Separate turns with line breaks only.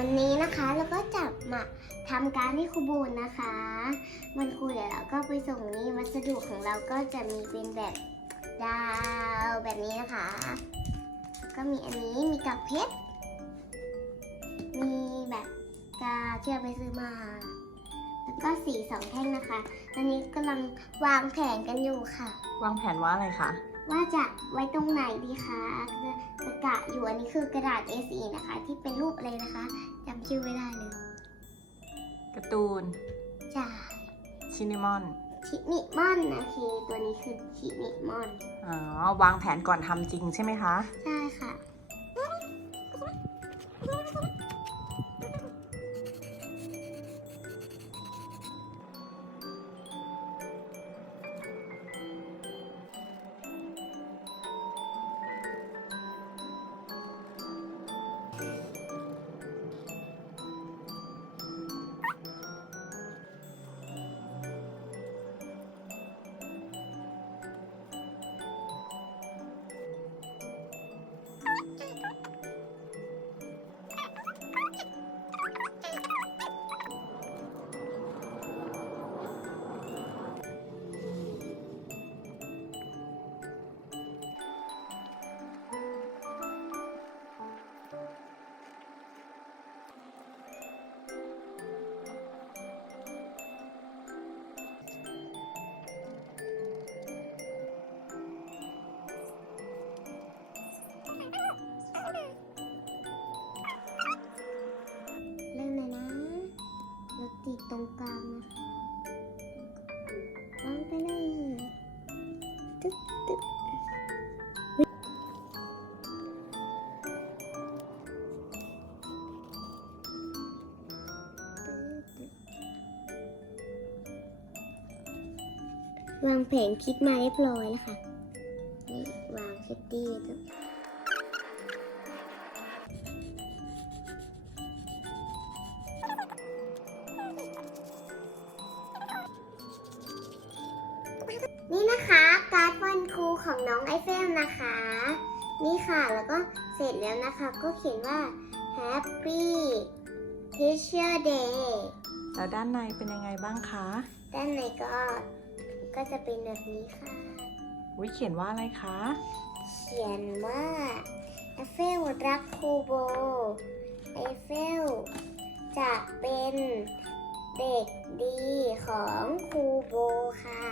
วันนี้นะคะเราก็จะมาทำการที่ครูบูนนะคะวันครูเดี๋ยวเราก็ไปส่งนี่วัสดุของเราก็จะมีเป็นแบบดาวแบบนี้นะคะ ก็มีอันนี้มีกับเพชร มีแบบกาที่เราไปซื้อมา แล้วก็สีสองแท่งนะคะ ตอนนี้กำลังวางแผนกันอยู่ค่ะ
วางแผนว่าอะไรคะ
ว่าจะไว้ตรงไหนดีคะจะจะกะอยู่อันนี้คือกระดาษ A4 นะคะ ที่เป็นรูปอะไรนะคะจำชื่อไม่ได้เลย
การ์ตูน
จ้า
ชินิมอน
ชินิมอนนะเคตัวนี้คือชินิมอน
อ๋อวางแผนก่อนทำจริงใช่ไหมคะ
ใช่ค่ะ ติดตรงกลางนะวางไปเลยตึ๊บตึ๊บวางแผงคิดมาเรียบร้อยแล้วค่ะ นี่วางคิตตี้ตรง นี่นะคะการ์ดวันครูของน้องไอเฟลนะคะ นี่ค่ะแล้วก็เสร็จแล้วนะคะก็เขียนว่า Happy Teacher Day
แล้วด้านในเป็นยังไงบ้างคะ
ด้านในก็ก็จะเป็นแบบนี้ค่ะ
วิเขียนว่าอะไรคะ
เขียนว่าไอเฟลรักครูโบไอเฟลจะเป็นเด็กดีของครูโบค่ะ